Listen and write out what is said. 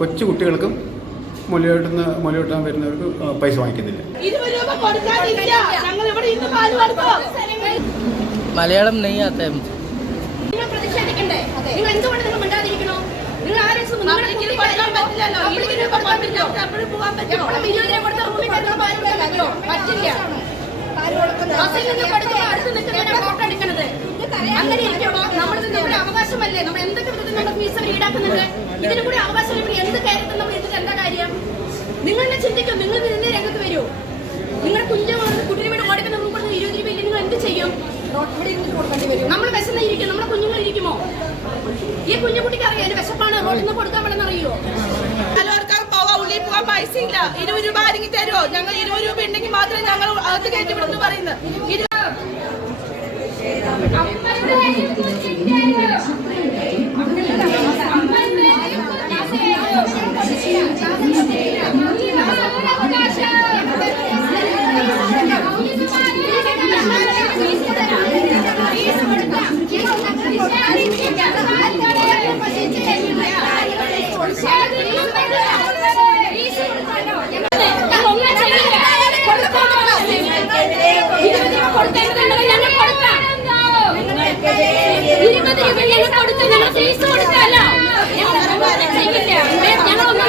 കൊച്ചു കുട്ടികൾക്കും മുലയൂട്ടാൻ വരുന്നവർക്ക് പൈസ വാങ്ങിക്കുന്നില്ല. മലയാളം നെയ്യ് ആത്ത അവകാശമല്ലേ? നമ്മൾ എന്തൊക്കെ വിധത്തിൽ ഫീസ് അവർ ഈടാക്കുന്നുണ്ട്. ഇതിനും കൂടി അവകാശം എന്ത് കാര്യത്തിൽ നമ്മൾ എന്നിട്ട് എന്താ കാര്യം? നിങ്ങൾ തന്നെ ചിന്തിക്കും. നിങ്ങൾ ഇതിന്റെ രംഗത്ത് വരൂ. നിങ്ങളുടെ കുട്ടിയെ വീട് ഓടിക്കുന്ന 20 രൂപ ഇല്ല, നിങ്ങൾ എന്ത് ചെയ്യും? നമ്മൾ വിശന്നിരിക്കും, നമ്മുടെ കുഞ്ഞുങ്ങൾ ഇരിക്കുമോ? ഈ കുഞ്ഞുകുട്ടിക്ക് അറിയാം എന്റെ വിശപ്പാണ്, റോഡിൽ നിന്ന് കൊടുക്കാൻ വേണമെന്ന് അറിയുമോ? ഉള്ളിൽ പോകാൻ പൈസ ഇല്ല, 20 രൂപ ആരെങ്കിലും തരുമോ? ഞങ്ങൾ 20 രൂപ ഉണ്ടെങ്കിൽ മാത്രമേ ഞങ്ങൾ അകത്ത് കയറ്റി വിടുന്നു പറയുന്നത്. ഞങ്ങളൊന്നും